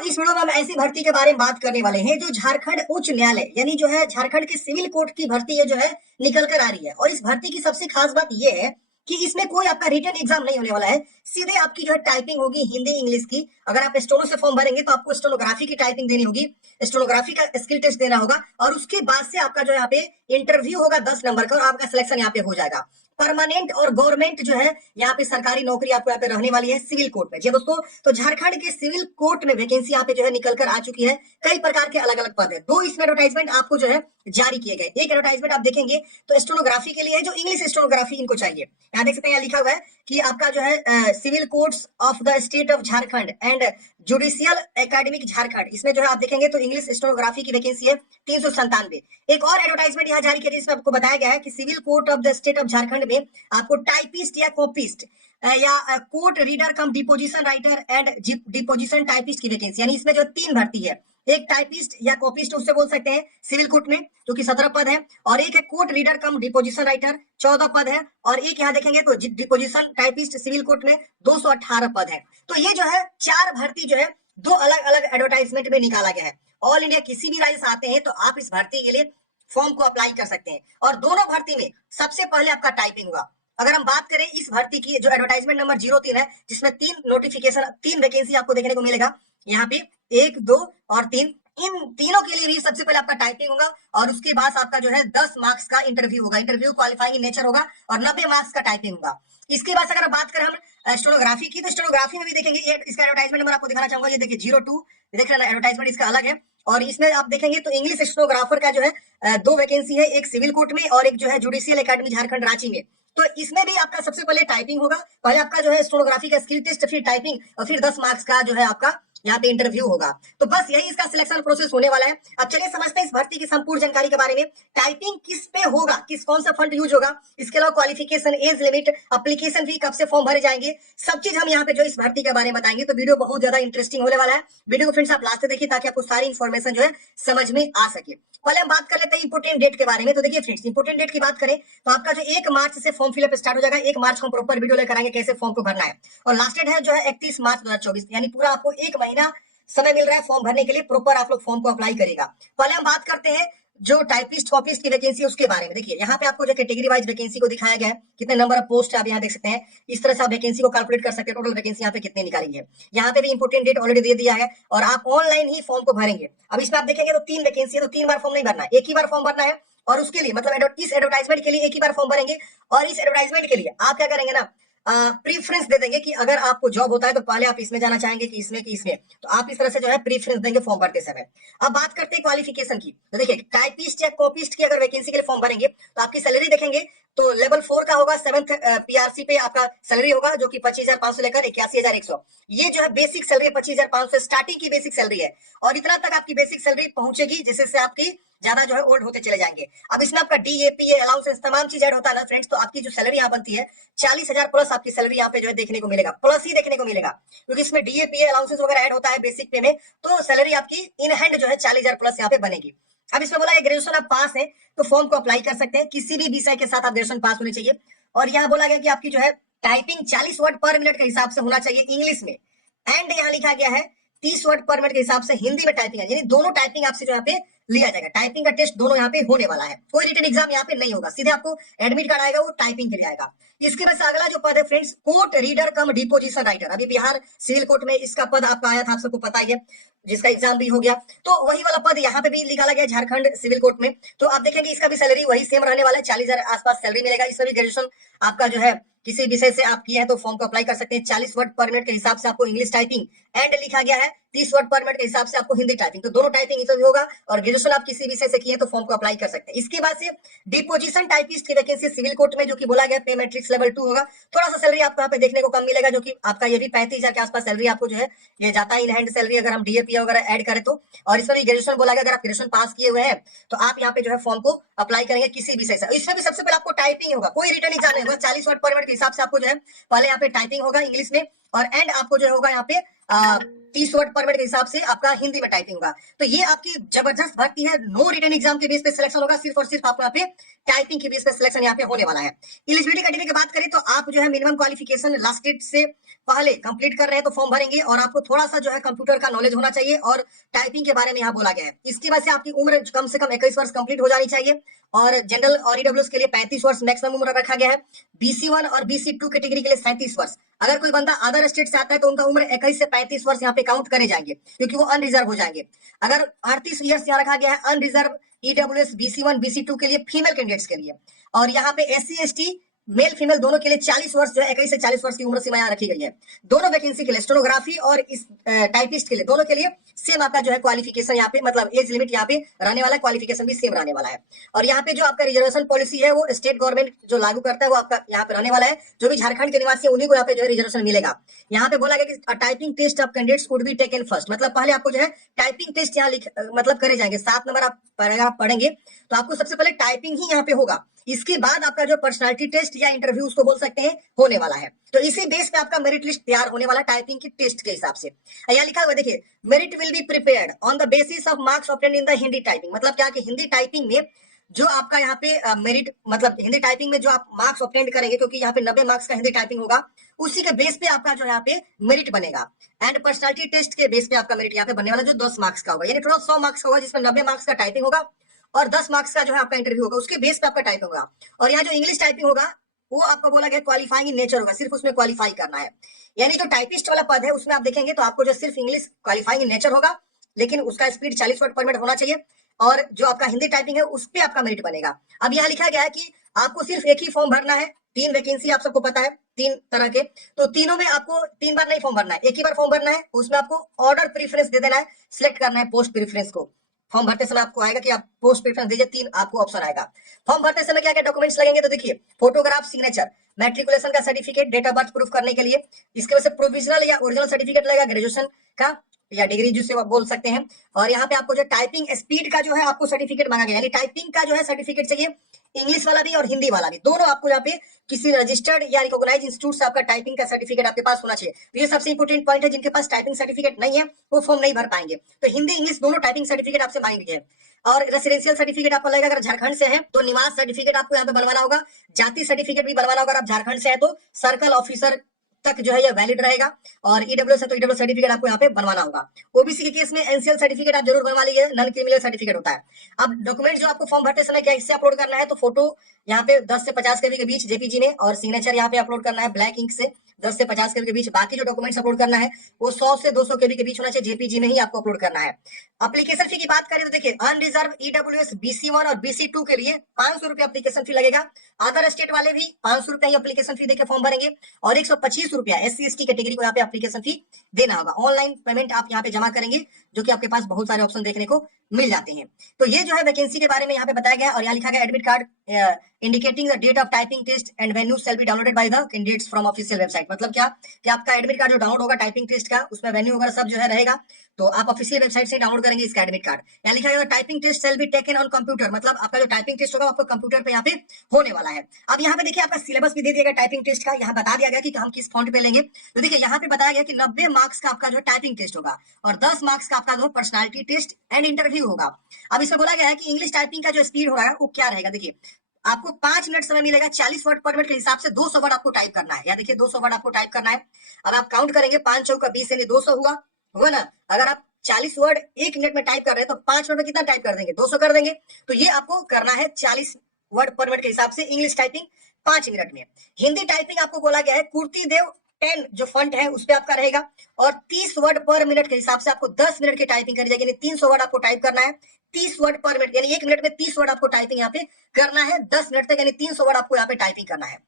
इस वीडियो में हम ऐसी भर्ती के बारे में बात करने वाले हैं जो झारखंड उच्च न्यायालय यानी जो है झारखंड के सिविल कोर्ट की भर्ती है जो है निकल कर आ रही है। और इस भर्ती की सबसे खास बात यह है कि इसमें कोई आपका रिटन एग्जाम नहीं होने वाला है, सीधे आपकी जो है टाइपिंग होगी हिंदी इंग्लिश की। अगर आप स्टेनो से फॉर्म भरेंगे तो आपको स्टेनोग्राफी की टाइपिंग देनी होगी, स्टेनोग्राफी का स्किल टेस्ट देना होगा और उसके बाद से आपका जो यहाँ पे इंटरव्यू होगा 10 नंबर का और आपका सिलेक्शन यहाँ पे हो जाएगा। परमानेंट और गवर्नमेंट जो है यहाँ पे सरकारी नौकरी आपको यहाँ पे रहने वाली है सिविल कोर्ट में। जी दोस्तों, तो झारखंड के सिविल कोर्ट में वैकेंसी यहाँ पे जो है निकल कर आ चुकी है। कई प्रकार के अलग अलग पद है। दो इसमें एडवर्टाइजमेंट आपको जो है जारी किए गए। एक एडवर्टाइजमेंट आप देखेंगे तो स्टेनोग्राफी के लिए है, जो इंग्लिश स्टेनोग्राफी इनको चाहिए। यहाँ देख सकते हैं, यहाँ लिखा हुआ है कि आपका जो है civil courts of the state of Jharkhand and judicial academic Jharkhand, इसमें जो है आप देखेंगे तो इंग्लिश स्टेनोग्राफी की वैकेंसी है 397। एक और एडवर्टाइजमेंट यहाँ जारी किया जिसमें आपको बताया गया है कि civil court of the state of Jharkhand में आपको टाइपिस्ट या कॉपिस्ट या court reader cum deposition writer and deposition typist की वैकेंसी, यानी इसमें जो 3 भर्ती है। एक टाइपिस्ट या कॉपिस्ट उससे बोल सकते हैं सिविल कोर्ट में, जो कि 17 पद है, और एक है court reader cum deposition writer 14 पद है, और एक यहाँ देखेंगे तो डिपोजिशन टाइपिस्ट सिविल कोर्ट में 218 पद है। तो ये जो है 4 भर्ती जो है 2 अलग अलग एडवर्टाइजमेंट में निकाला गया है। ऑल इंडिया किसी भी राज्य से आते हैं तो आप इस भर्ती के लिए फॉर्म को अप्लाई कर सकते हैं। और दोनों भर्ती में सबसे पहले आपका टाइपिंग होगा। अगर हम बात करें इस भर्ती की, जो एडवर्टाइजमेंट नंबर 03 है, जिसमें 3 नोटिफिकेशन 3 वैकेंसी आपको देखने को मिलेगा यहाँ पे 1, 2 और 3। इन तीनों के लिए भी सबसे पहले आपका टाइपिंग होगा और उसके बाद आपका जो है 10 मार्क्स का इंटरव्यू होगा। इंटरव्यू क्वालिफाइंग नेचर होगा और 90 मार्क्स का टाइपिंग होगा। इसके बाद अगर बात करें हम स्टेनोग्राफी की, तो स्टेनोग्राफी में भी देखेंगे इसका एडवर्टाइजमेंट नंबर आपको दिखाना चाहूंगा। ये देखिए 02 देख रहे हैं, एडवर्टाइजमेंट इसका अलग है। और इसमें आप देखेंगे तो इंग्लिश स्टेनोग्राफर का जो है 2 वैकेंसी है, एक सिविल कोर्ट में और एक जो है जुडिशियल एकेडमी झारखंड रांची में। तो इसमें भी आपका सबसे पहले टाइपिंग होगा। पहले आपका जो है स्टेनोग्राफी का स्किल टेस्ट, फिर टाइपिंग और फिर 10 मार्क्स का जो है आपका यहाँ पे इंटरव्यू होगा। तो बस यही इसका सिलेक्शन प्रोसेस होने वाला है। अब चलिए समझते हैं इस भर्ती की संपूर्ण जानकारी के बारे में। टाइपिंग किस पे होगा, कौन सा फंड यूज होगा, इसके अलावा qualification, age limit, application fee, कब से फॉर्म भरे जाएंगे, सब चीज हम यहाँ पे जो इस भर्ती के बारे में बताएंगे। तो वीडियो बहुत ज्यादा इंटरेस्टिंग होने वाला है। वीडियो को फ्रेंड्स आप लास्ट तक देखिए ताकि आपको सारी इन्फॉर्मेशन जो है समझ में आ सके। पहले हम बात कर लेते हैं इंपोर्टेंट डेट के बारे में। तो देखिए फ्रेंड्स, इंपोर्टेंट डेट की बात करें तो आपका जो 1 मार्च से फॉर्म फिलअप स्टार्ट हो जाएगा। 1 मार्च को हम प्रॉपर वीडियो लेकर आएंगे कैसे फॉर्म को भरना है। और लास्ट डेट है जो है 31 मार्च 2024, यानी पूरा आपको 1 महीना समय मिल रहा है फॉर्म भरने के लिए। प्रॉपर आप लोग फॉर्म को अप्लाई करेगा। पहले हम बात करते हैं जो टाइपिस्ट कॉपिस्ट की वैकेंसी उसके बारे में। देखिए यहाँ पे आपको जो कैटेगरी वाइज वैकेंसी को दिखाया गया है, कितने नंबर ऑफ पोस्ट है आप यहाँ देख सकते हैं। इस तरह से आप वैकेंसी को कैलकुलेट कर सकते हैं, टोटल वैकेंसी यहाँ पे कितने निकाली है। यहाँ पे भी इंपोर्टेंट डेट ऑलरेडी दे दिया है और आप ऑनलाइन ही फॉर्म को भरेंगे। अब इसमें आप देखेंगे तो 3 वैकेंसी है, तो 3 बार फॉर्म नहीं भरना है, एक ही बार फॉर्म भरना है। और उसके लिए मतलब इस एडवर्टाइजमेंट के लिए एक ही बार फॉर्म भरेंगे। और इस एडवर्टाइजमेंट के लिए आप क्या करेंगे ना, प्रीफरेंस दे देंगे कि अगर आपको जॉब होता है तो पहले आप इसमें जाना चाहेंगे कि इसमें, तो आप इस तरह से जो है प्रीफरेंस देंगे फॉर्म भरते समय। अब बात करते हैं क्वालिफिकेशन की। तो देखिए टाइपिस्ट या कॉपिस्ट की अगर वैकेंसी के लिए फॉर्म भरेंगे तो आपकी सैलरी देखेंगे तो लेवल 4 का होगा, 7th पीआरसी पे आपका सैलरी होगा जो कि 25,500 से लेकर 81,100। ये जो है बेसिक सैलरी 25,500 स्टार्टिंग की बेसिक सैलरी है। और इतना तक आपकी बेसिक सैलरी पहुंचेगी जिससे आपकी ज्यादा जो है ओल्ड होते चले जाएंगे। अब इसमें आपका डीएपीए अलाउंसेस तमाम चीज ऐड होता है ना फ्रेंड्स, तो आपकी जो सैलरी यहाँ बनती है 40,000 प्लस आपकी सैलरी यहाँ पे जो है देखने को मिलेगा, प्लस ही देखने को मिलेगा, क्योंकि इसमें डीएपीए अलाउंसेस वगैरह ऐड होता है बेसिक पे में। तो सैलरी आपकी इन हैंड जो है 40,000 प्लस यहाँ पे बनेगी। अब इसमें बोला है ग्रेजुएशन आप पास है तो फॉर्म को अप्लाई कर सकते हैं। किसी भी विषय के साथ आप ग्रेजुएशन पास होने चाहिए। और यहाँ बोला गया कि आपकी जो है टाइपिंग 40 वर्ड पर मिनट के हिसाब से होना चाहिए इंग्लिश में, एंड यहाँ लिखा गया है 30 वर्ड पर मिनट के हिसाब से हिंदी में टाइपिंग है। यानी दोनों टाइपिंग आपसे जो यहाँ पे लिया जाएगा। टाइपिंग का टेस्ट दोनों यहाँ पे होने वाला है। कोई रिटन एग्जाम यहाँ पे नहीं होगा, सीधे आपको एडमिट कार्ड आएगा, वो टाइपिंग के लिए आएगा। इसके बाद से अगला जो पद है friends, court reader cum deposition writer. अभी बिहार सिविल कोर्ट में इसका पद आपका आया था, आप सबको पता ही है, जिसका एग्जाम भी हो गया। तो वही वाला पद यहाँ पे भी निकाला गया झारखंड सिविल कोर्ट में। तो आप देखेंगे इसका भी सैलरी वही सेम रहने वाला है, 40,000 आसपास सैलरी मिलेगा। इसमें भी ग्रेजुएशन आपका जो है किसी विषय से आप किए हैं तो फॉर्म को अप्लाई कर सकते हैं। 40 वर्ड पर मिनट के हिसाब से आपको इंग्लिश टाइपिंग, एंड लिखा गया है 30 वर्ड पर मिनट के हिसाब से आपको हिंदी टाइपिंग। तो दोनों टाइपिंग इसमें भी होगा। और ग्रेजुएशन आप किसी विषय से किए तो फॉर्म को अप्लाई कर सकते हैं। इसके बाद से डिपोजिशन टाइपिस्ट की वैकेंसी सिविल कोर्ट में, जो कि बोला गया पे मैट्रिक्स लेवल 2 होगा। थोड़ा सा सैलरी आपको यहाँ पे देखने को कम मिलेगा, जो कि आपका ये भी 35,000 के आसपास सैलरी आपको जो है ये जाता है इन हैंड सैलरी, अगर हम डीएपी वगैरह ऐड करें तो। और इसमें भी ग्रेजुएशन बोला गया, अगर आप ग्रेजुएशन पास किए हुए हैं तो आप यहाँ पे जो है फॉर्म को अप्लाई करेंगे किसी विषय से। इसमें भी सबसे पहले आपको टाइपिंग होगा, कोई रिटर्न एग्जाम नहीं होगा। 40 वर्ड पर मिनट के हिसाब से आपको जो है पहले यहाँ पे टाइपिंग होगा इंग्लिश में, और एंड आपको जो होगा यहाँ पे 30 वर्ड पर मिनट के हिसाब से आपका हिंदी में टाइपिंग होगा। तो ये आपकी जबरदस्त भर्ती है, नो रिटन एग्जाम के बेस पे सिलेक्शन होगा, सिर्फ और सिर्फ आपको यहाँ पे टाइपिंग के बेस पे सिलेक्शन यहाँ पे होने वाला है। एलिजिबिलिटी क्राइटेरिया की बात करें तो आप जो है मिनिमम क्वालिफिकेशन लास्ट डेट से पहले कंप्लीट कर रहे हैं तो फॉर्म भरेंगे, और आपको थोड़ा सा जो है कंप्यूटर का नॉलेज होना चाहिए और टाइपिंग के बारे में यहाँ बोला गया है। इसकी वजह से आपकी उम्र कम से कम 21 वर्ष कंप्लीट हो जानी चाहिए, और जनरल और ईडब्ल्यूएस के लिए 35 वर्ष मैक्सिमम उम्र रखा गया है। BC1 और BC2 कैटेगरी के लिए 37 वर्ष। अगर कोई बंदा अदर स्टेट से आता है तो उनका उम्र 21 से 35 वर्ष यहाँ पे काउंट करे जाएंगे, क्योंकि वो अनरिजर्व हो जाएंगे। अगर 38 ईयर्स यहाँ रखा गया है अनरिजर्व ईडब्ल्यूएस BC1 BC2 के लिए फीमेल कैंडिडेट्स के लिए, और यहाँ पे SC ST मेल फीमेल दोनों के लिए 40 वर्ष जो है 21 से 40 वर्ष की उम्र सीमा यहाँ रखी गई है। दोनों वैकेंसी के लिए, स्टेनोग्राफी और इस टाइपिस्ट के लिए, दोनों के लिए सेम आपका जो है क्वालिफिकेशन यहाँ पे, मतलब एज लिमिट यहाँ पे रहने वाला है, क्वालिफिकेशन भी सेम रहने वाला है। और यहाँ पे जो आपका रिजर्वेशन पॉलिसी है वो स्टेट गवर्नमेंट जो लागू करता है वो आपका यहाँ पे रहने वाला है। जो भी झारखंड के निवासी है उन्हीं को यहाँ पे जो है रिजर्वेशन मिलेगा। यहाँ पे बोला गया कि typing test of candidates would be taken first, मतलब पहले आपको जो है टाइपिंग टेस्ट यहाँ मतलब करे जाएंगे। 7 नंबर आप पैराग्राफ पढ़ेंगे तो आपको सबसे पहले टाइपिंग ही यहाँ पे होगा, इसके बाद आपका जो पर्सनालिटी टेस्ट या इंटरव्यू उसको बोल सकते हैं होने वाला है। तो इसी बेस पे आपका मेरिट लिस्ट तैयार होने वाला टाइपिंग की टेस्ट के हिसाब से। यहाँ लिखा हुआ देखिए, merit will be prepared on the basis of marks obtained in the Hindi typing. मतलब क्या कि हिंदी टाइपिंग में जो आपका यहाँ पे मेरिट, मतलब हिंदी टाइपिंग में जो आप मार्क्स ऑब्टेंड करेंगे, क्योंकि यहाँ पे 90 मार्क्स का हिंदी टाइपिंग होगा, उसी के बेस पे आपका जो यहाँ पे मेरिट बनेगा। एंड पर्सनालिटी टेस्ट के बेस पे आपका मेरिट यहाँ पे बनने वाला जो 10 मार्क्स का होगा, यानी टोटल 100 मार्क्स का होगा, जिसमें 90 मार्क्स का टाइपिंग होगा और 10 मार्क्स का जो है आपका इंटरव्यू होगा, उसके बेस पे आपका टाइपिंग होगा। और यहाँ जो इंग्लिश टाइपिंग होगा वो आपको बोला गया क्वालिफाइंग इन नेचर होगा, सिर्फ उसमें क्वालिफाई करना है। यानी जो टाइपिस्ट वाला पद है उसमें आप देखेंगे तो आपको जो सिर्फ इंग्लिश क्वालिफाइंग इन नेचर होगा, लेकिन उसका स्पीड 40 वर्ड पर मिनट होना चाहिए, और जो आपका हिंदी टाइपिंग है उस पर आपका मेरिट बनेगा। अब यहाँ लिखा गया है कि आपको सिर्फ एक ही फॉर्म भरना है, 3 वैकेंसी आप सबको पता है 3 तरह के, तो तीनों में आपको 3 बार नहीं फॉर्म भरना है, एक ही बार फॉर्म भरना है। उसमें आपको ऑर्डर प्रीफरेंस दे देना है, सिलेक्ट करना है पोस्ट प्रीफरेंस को। फॉर्म भरते समय आपको आएगा कि आप पोस्ट प्रेफरेंस दीजिए, 3 आपको ऑप्शन आएगा। फॉर्म भरते समय क्या क्या डॉक्यूमेंट्स लगेंगे तो देखिए, फोटोग्राफ, सिग्नेचर, मैट्रिकुलेशन का certificate, date of birth proof करने के लिए, इसके वजह से प्रोविजनल या ओरिजिनल सर्टिफिकेट लगेगा ग्रेजुएशन का या डिग्री जिससे आप बोल सकते हैं। और यहाँ पे आपको जो टाइपिंग स्पीड का जो है आपको सर्टिफिकेट मांगा गया, यानी टाइपिंग का जो है सर्टिफिकेट चाहिए, इंग्लिश वाला भी और हिंदी वाला भी, दोनों आपको यहाँ पे किसी रजिस्टर्ड या रिकॉग्नाइज्ड इंस्टीट्यूट से आपका टाइपिंग का सर्टिफिकेट आपके पास होना चाहिए। तो ये सबसे इंपोर्टेंट पॉइंट है, जिनके पास टाइपिंग सर्टिफिकेट नहीं है वो फॉर्म नहीं भर पाएंगे। तो हिंदी इंग्लिश दोनों टाइपिंग सर्टिफिकेट आपसे मांगी है। और रेसिडेंशियल सर्टिफिकेट आपको लगेगा, अगर झारखंड से है तो निवास सर्टिफिकेट आपको यहाँ पे बनवाना होगा, जाति सर्टिफिकेट भी बनवाना होगा। अगर आप झारखंड से है तो सर्कल ऑफिसर तक जो है ये वैलिड रहेगा, और ईडब्ल्यूएस है तो ईडब्ल्यूएस सर्टिफिकेट आपको यहाँ पे बनवाना होगा। ओबीसी के केस में एनसीएल सर्टिफिकेट आप जरूर बनवा लीजिए, नॉन क्रिमिनल सर्टिफिकेट होता है। अब डॉक्यूमेंट जो आपको फॉर्म भरते समय क्या इससे अपलोड करना है, तो फोटो यहाँ पे 10 से 50 केबी के बीच जेपीजी में, और सिग्नेचर यहाँ पे अपलोड करना है ब्लैक इंक से 10 से 50 केबी के बीच। बाकी जो डॉक्यूमेंट्स अपलोड करना है वो 100 से 200 केबी के बीच होना चाहिए, जेपीजी में ही आपको अपलोड करना है। एप्लीकेशन फी की बात करें तो देखिए, अनरिजर्व ईडब्ल्यूएस BC1 और BC2 के लिए 500 रुपए एप्लीकेशन फी लगेगा। अदर स्टेट वाले भी 500 रुपए एप्लीकेशन फी देकर फॉर्म भरेंगे, और 125 रुपया SC ST कैटेगरी को यहाँ पे एप्लीकेशन फी देना होगा। ऑनलाइन पेमेंट आप यहाँ पे जमा करेंगे, जो कि आपके पास बहुत सारे ऑप्शन देखने को मिल जाते हैं। तो ये जो है वैकेंसी के बारे में यहाँ पे बताया गया, और यहाँ लिखा गया admit card indicating the date of typing test and venue shall be downloaded by the candidates from official website. मतलब क्या कि आपका एडमिट कार्ड जो डाउनलोड होगा टाइपिंग टेस्ट का, उसमें वेन्यू वगैरह सब जो है रहेगा, तो आप ऑफिशियल वेबसाइट से डाउनलोड करेंगे इसका एडमिट कार्ड। यहाँ लिखा गया typing test shall be taken on computer, मतलब आपका जो टाइपिंग टेस्ट होगा आपको कंप्यूटर पे यहाँ पे होने वाला है। अब यहाँ पे देखिए आपका सिलेबस भी दे दिया गया टाइपिंग टेस्ट का, यहाँ बता दिया गया कि हम किस फॉन्ट पे लेंगे। तो देखिए यहाँ पे बताया गया कि 90 मार्क्स का आपका जो टाइपिंग टेस्ट होगा, और 10 मार्क्स का आपका जो पर्सनालिटी टेस्ट एंड इंटरव्यू होगा। अब इसमें बोला गया है कि इंग्लिश टाइपिंग का जो स्पीड हो रहा है वो क्या रहेगा। देखिए आपको 5 मिनट समय मिलेगा, 40 वर्ड पर मिनट के हिसाब से 200 वर्ड आपको टाइप करना है। या देखिए 200 वर्ड आपको टाइप करना है। अब आप काउंट करेंगे 5 चौका 20 यानी 200 हुआ ना। अगर आप 40 वर्ड 1 मिनट में टाइप कर रहे हैं तो 5 मिनट में कितना टाइप कर देंगे, 200 कर देंगे। तो ये आपको करना है 40 वर्ड पर मिनट के हिसाब से इंग्लिश टाइपिंग 5 मिनट में। हिंदी टाइपिंग आपको बोला गया है कुर्ती देव 10 जो फंट है उस पर आपका रहेगा, और 30 वर्ड पर मिनट के हिसाब से आपको 10 मिनट की टाइपिंग करी जाएगी, 300 वर्ड आपको टाइप करना है। 30 वर्ड पर मिनट यानी 1 मिनट में 30 वर्ड आपको टाइपिंग यहाँ पे करना है 10 मिनट तक, यानी 300 वर्ड आपको यहाँ पे टाइपिंग करना है।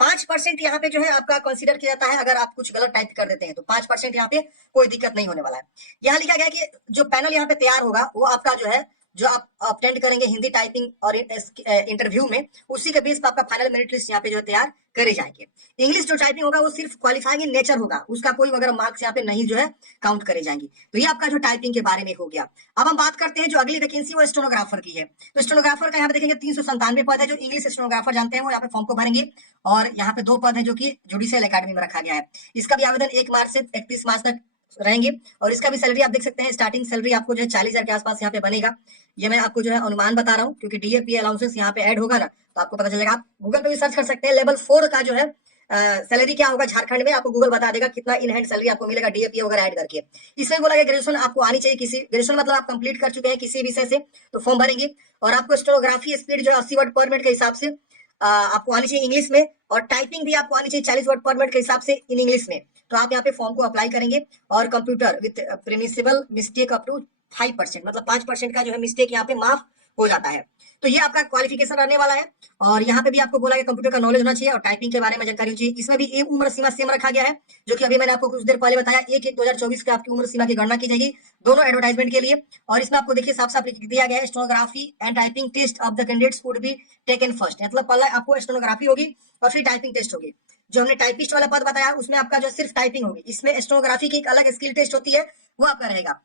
5% यहाँ पे जो है आपका कंसीडर किया जाता है, अगर आप कुछ गलत टाइप कर देते हैं तो 5% यहाँ पे कोई दिक्कत नहीं होने वाला है। यहाँ लिखा गया कि जो पैनल यहाँ पे तैयार होगा वो आपका जो है जो आप अटेंड करेंगे हिंदी टाइपिंग और इंटरव्यू में, उसी के बेस पर आपका फाइनल मेरिट लिस्ट यहाँ पे जो तैयार करे जाएंगे। इंग्लिश जो टाइपिंग होगा वो सिर्फ क्वालिफाइंग इन नेचर होगा, उसका कोई वगैरह मार्क्स यहाँ पे नहीं जो है काउंट करे जाएंगे। तो ये आपका जो टाइपिंग के बारे में हो गया। अब हम बात करते हैं जो अगली वैकेंसी वो स्टेनोग्राफर की है। तो स्टेनोग्राफर का यहाँ पे देखेंगे 397 पद है, जो इंग्लिश स्टेनोग्राफर जानते हैं वो यहाँ पे फॉर्म को भरेंगे, और यहाँ पे 2 पद है जो कि जुडिशियल एकेडमी में रखा गया है। इसका भी आवेदन 1 मार्च से 31 मार्च तक रहेंगे। और इसका भी सैलरी आप देख सकते हैं, स्टार्टिंग सैलरी आपको जो है 40,000 के आसपास यहाँ पे बनेगा। ये मैं आपको जो है अनुमान बता रहा हूँ, क्योंकि डीएपी अलाउंसेस यहाँ पे ऐड होगा ना, तो आपको पता चलेगा। आप गूगल पे भी सर्च कर सकते हैं, लेवल 4 का जो है सैलरी क्या होगा झारखंड में, आपको गूगल बता देगा कितना इन हैंड सैलरी आपको मिलेगा डीएपी वगैरह ऐड करके। इसमें बोला गया ग्रेजुएशन आपको आनी चाहिए, किसी ग्रेजुएशन मतलब आप कंप्लीट कर चुके हैं किसी विषय से, तो फॉर्म भरेंगे। और आपको स्टेनोग्राफी स्पीड जो है 80 वर्ड पर मिनट के हिसाब से आपको आनी चाहिए इंग्लिश में, और टाइपिंग भी आपको आनी चाहिए 40 वर्ड पर मिनट के हिसाब से इन इंग्लिश में। तो आप यहाँ पे फॉर्म को अप्लाई करेंगे, और computer with permissible mistake up to 5%, मतलब 5% का जो है मिस्टेक यहाँ पे माफ हो जाता है। तो ये आपका क्वालिफिकेशन रहने वाला है। और यहाँ पे भी आपको बोला है कंप्यूटर का नॉलेज होना चाहिए और टाइपिंग के बारे में जानकारी होनी चाहिए। इसमें भी एक उम्र सीमा सेम रखा गया है, जो कि अभी मैंने आपको कुछ देर पहले बताया, 1/1/2024 की आपकी उम्र सीमा की गणना की जाएगी दोनों एडवर्टाइजमेंट के लिए। और इसमें आपको देखिए साफ साफ दिया गया है, stenography and typing test of the candidates would be taken first, मतलब पहले आपको स्टेनोग्राफी होगी और फिर टाइपिंग टेस्ट होगी। जो हमने टाइपिस्ट वाला पद बताया उसमें आपका जो सिर्फ टाइपिंग होगी, इसमें स्टेनोग्राफी की एक अलग स्किल टेस्ट होती है, वो आपका रहेगा।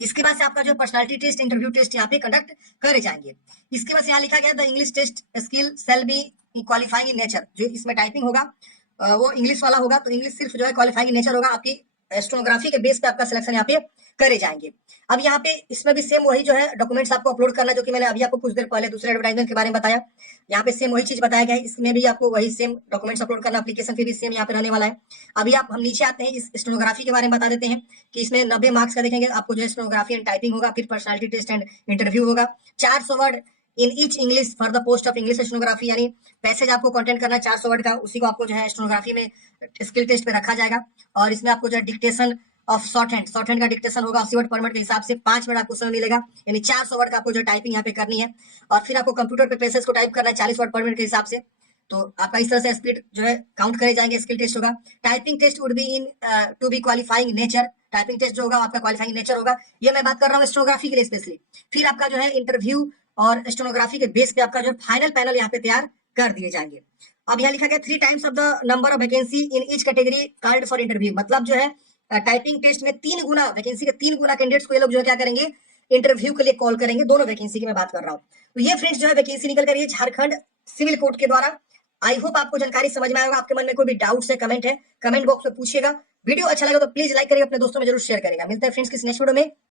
इसके बाद से आपका जो पर्सनालिटी टेस्ट, इंटरव्यू टेस्ट यहाँ पे कंडक्ट करे जाएंगे। इसके बाद यहाँ लिखा गया the English test skill shall be qualifying in nature, जो इसमें टाइपिंग होगा वो इंग्लिश वाला होगा, तो इंग्लिश सिर्फ जो है क्वालिफाइंग इन नेचर होगा, आपकी स्टेनोग्राफी के बेस पे आपका सिलेक्शन यहाँ पे करे जाएंगे। अब यहाँ पे इसमें भी सेम वही जो है डॉक्यूमेंट्स आपको अपलोड करना, जो कि मैंने अभी आपको कुछ देर पहले दूसरे एडवर्टाइजमेंट के बारे में बताया, यहाँ पे सेम वही चीज बताया गया है। इसमें भी आपको वही सेम डॉक्यूमेंट्स अपलोड करना, एप्लीकेशन फी भी सेम यहाँ पे रहने वाला है। अभी आप हम नीचे आते हैं, इस स्टेनोग्राफी के बारे में बता देते हैं कि इसमें 90 मार्क्स का देखेंगे आपको, जो है स्टेनोग्राफी एंड टाइपिंग होगा, फिर पर्सनालिटी टेस्ट एंड इंटरव्यू होगा। 400 word in each English for the post of English stenography, यानी पैसेज आपको कंटेंट करना है 400 वर्ड का, उसी को आपको जो है स्टेनोग्राफी में स्किल टेस्ट पे रखा जाएगा। और इसमें आपको जो है डिक्टेशन ऑफ शॉर्ट हैंड का डिक्टेशन होगा 80 वर्ड पर मिनट के हिसाब से, 5 मिनट आपको समय मिलेगा, यानी 400 वर्ड का आपको जो टाइपिंग यहाँ पे करनी है। और फिर आपको कंप्यूटर पे पैसेज को टाइप करना है 40 वर्ड पर मिनट के हिसाब से। तो आपका इस तरह से स्पीड जो है काउंट करे जाएंगे, स्किल टेस्ट होगा। Typing test would be in to be qualifying nature, typing test जो होगा आपका क्वालिफाइंग नेचर होगा। ये मैं बात कर रहा हूँ स्टेनोग्राफी के लिए स्पेशली। फिर आपका जो है इंटरव्यू और स्टेनोग्राफी के बेस पे आपका जो फाइनल पैनल यहाँ पे तैयार कर दिए जाएंगे। अब यहाँ लिखा गया 3 times of the number of vacancy in each category called for interview, मतलब जो है टाइपिंग टेस्ट में 3 गुना वैकेंसी के 3 गुना कैंडिडेट्स को ये लोग जो है क्या करेंगे, इंटरव्यू के लिए कॉल करेंगे, दोनों वैकेंसी की मैं बात कर रहा हूँ। तो ये फ्रेंड्स जो है वैकेंसी निकल कर, ये झारखंड सिविल कोर्ट के द्वारा। आई होप आपको जानकारी समझ में आएगा। आपके मन में कोई भी डाउट्स है कमेंट बॉक्स में पूछिएगा। वीडियो अच्छा लगा तो प्लीज लाइक करिएगा, अपने दोस्तों में जरूर शेयर करेगा। मिलता है फ्रेंड्स किसी नेक्स्ट वीडियो में।